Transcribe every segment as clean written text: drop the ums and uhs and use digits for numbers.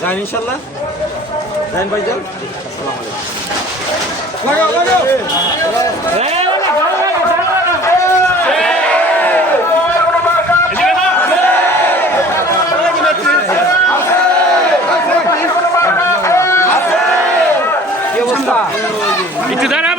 যান ইনশাল্লাহ, যান ভাইজান। একটু দাঁড়া,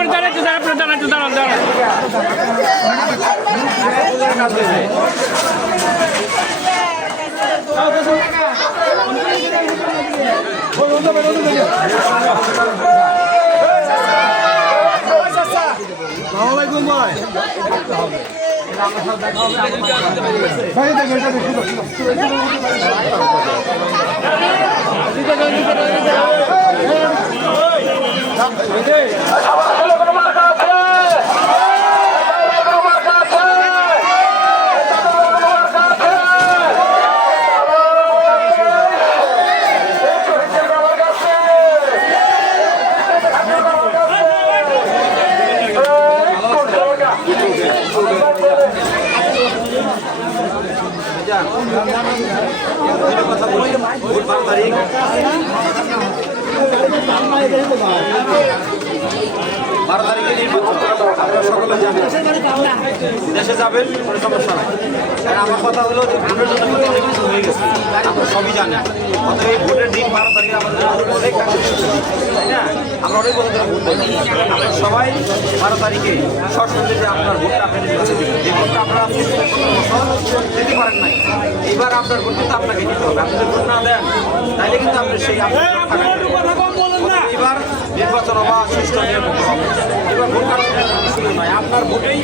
কথা বলি, 12 তারিখ নির্বাচন। আপনারা সকলে জানেন, দেশে যাবেন কোনো সমস্যা নাই। আর আমার কথা হলো যে ভোটের জন্য কিন্তু অনেক কিছু হয়ে গেছে, আমরা সবই জানি। অতএব এই ভোটের দিন 12 তারিখে আমাদের অনেক কাজ, তাই না? আমরা অনেক বছর ধরে ভোট দিই। আমরা সবাই 12 তারিখে সশস্ত্রে যে আপনার ভোটটা আপনাদের কাছে দিবেন। যে ভোটটা আপনারা দিতে পারেন নাই, এবার আপনার ভোট কিন্তু আপনাকে দিতে হবে। আপনি যদি ভোট না দেন তাহলে কিন্তু আপনি সেই এবার নির্বাচন হওয়া সুষ্ঠু নির্বাচন হবে। এবার ভোট কারণ নয়, আপনার ভোটেই